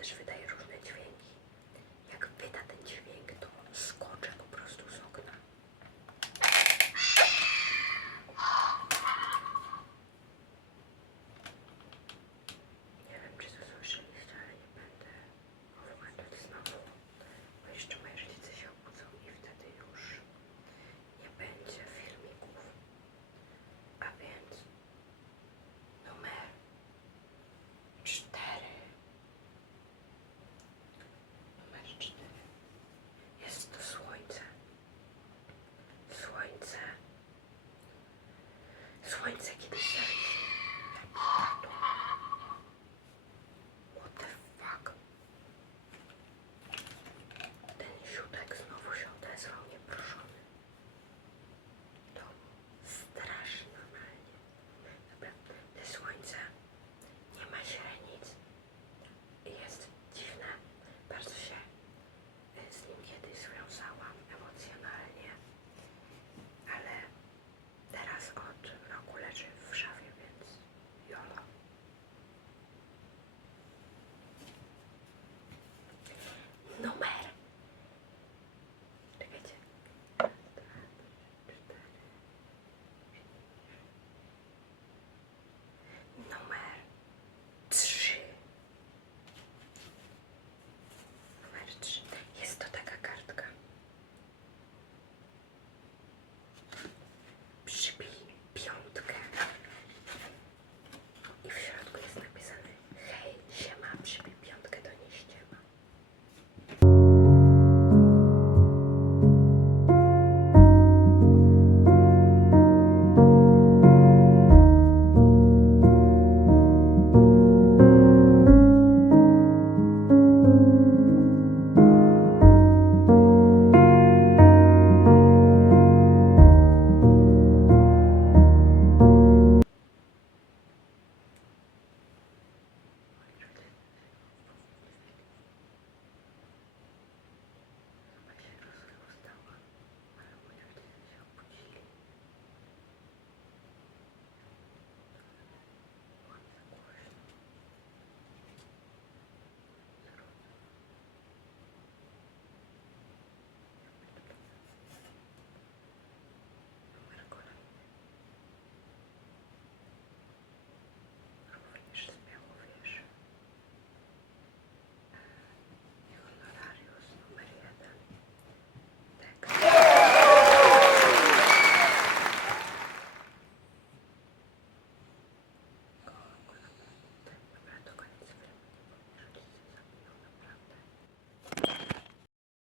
też wydaje